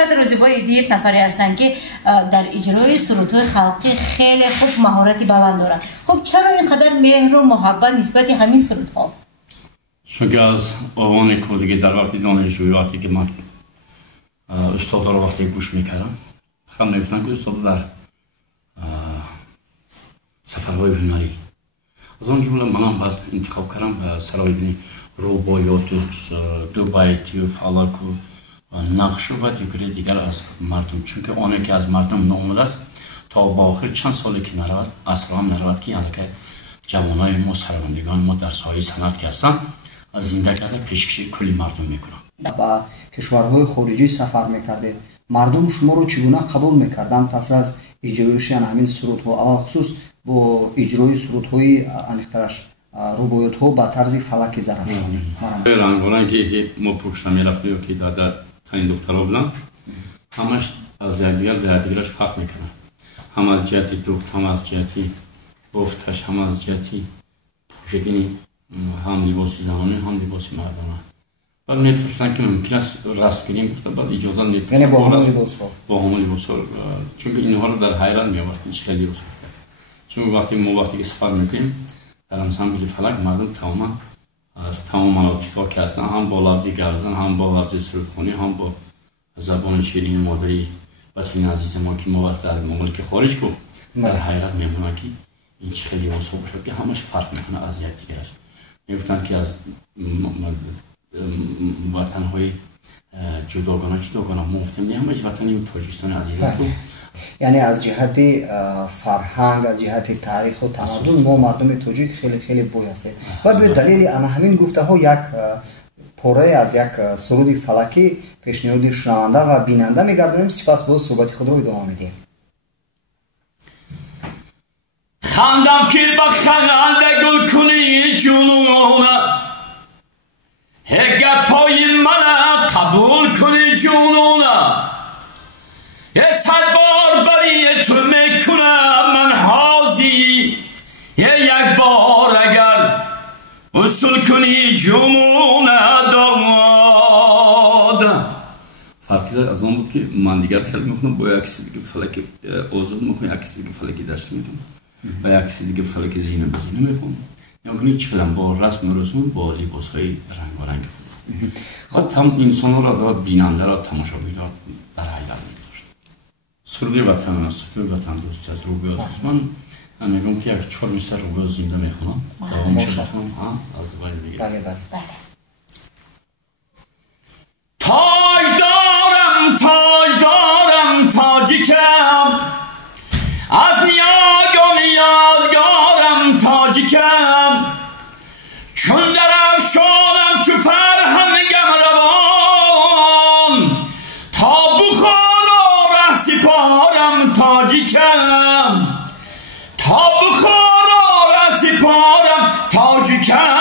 چقدر روزیبای یک نفری هستند که در اجرای سرودهای خلقی خیلی خوب مهارت بلند دارن. خب چرا اینقدر مهر و محبت نسبت همین سرودها؟ چون که از آوان کودکی در وقتی دانشجویی وقتی که من استاد را وقتی گوش میکردم خیلی میفتن که استاد در سفرهای هنری از آن جمله منم باید انتخاب کردم به سرای روبایات و دو بیتی و فلک و نقش و دیگر از مردم، چون که آنه که از مردم نامده است تا با آخر چند سالی که نرود اصلا هم نرود که یعنی که جوانای ما سروندگان ما در سایه صنعت که هستن از زنده کرده پیشکشی کلی مردم میکنن. با کشورهای خارجی سفر میکردید، مردم شما رو چگونه قبول میکردن پس از اجرایشان همین سرودها، علاوه خصوص با اجرای سرودهای انیخترش روبایت‌ها با طرز فلک زرفشانی رنگارنگی ما پشت میرفتیم که در تنین دکترها بودن همش از دیگرش فرق میکنن، هم از جهت دکتر، هم از جهت بافتش، هم از جهت پوشیدنی، هم لباس زنانه هم لباس مردانه. بعد میپرسن که ممکن است رست کنیم، گفتم بعد اجازه نمیدن یعنی با همون لباس‌ها چون که اینها رو در حیرت میآورد هیچ خیلی درست گفته. چون وقتی که سفر میکنیم در انسامبل فلک مردم تماما از تمام مناطق که هستن هم با لفظی گوزن، هم با لفظی سرودخوانی، هم با زبان شیرین مادری وطن عزیز ما که ما وقت در مملکت خارج کو در حیرت میمونن که این چه خیلی واسه شد که همش فرق میکنه از یکدیگر است. میگفتن که از وطن‌های جداگانه ما گفتیم همش وطن تاجیکستان عزیز است. یعنی از جهت فرهنگ، از جهت تاریخ و تمدن ما مردم تاجیک خیلی خیلی بوی هستیم و به دلیل همین گفته ها یک پاره از یک سرود فلکی پیشنهاد شنونده و بیننده میگردونیم. سپس باز صحبت خود رو ادامه میدیم. خندم که با خنده گل کنی جنونه، گپای من قبول کنی جنونه، یه صد بار برای تو میکنم من حاضی، یک بار اگر وصول کنی جنونه داماد. فرقی در از آن بود که من دیگر خیلی میخونم با یک کسی دیگه فلک آزاد میخونم، یک کسی دیگه فلکی درس میدونم و یک کسی دیگه فلک زینه بزینه میخونم، یعنی هیچ کلم با رسم و رسوم با لباس های رنگارنگ خود. خب هم انسان ها را بیننده را تماشاگیر را در حیرت میگذاشت. سرود وطن است، سرود وطن دوست از روبیات است. من میگم که یک 4 مثل روبیات زنده میخونم، دوامش بخونم از باید میگه. بله. تاج دارم تاجیکم، از نیاگان یادگارم تاجیکم، چون در افشانم چو فرهنگم روان، تا بخارا ره سپارم تاجیکم، تا بخارا ره سپارم تاجیکم.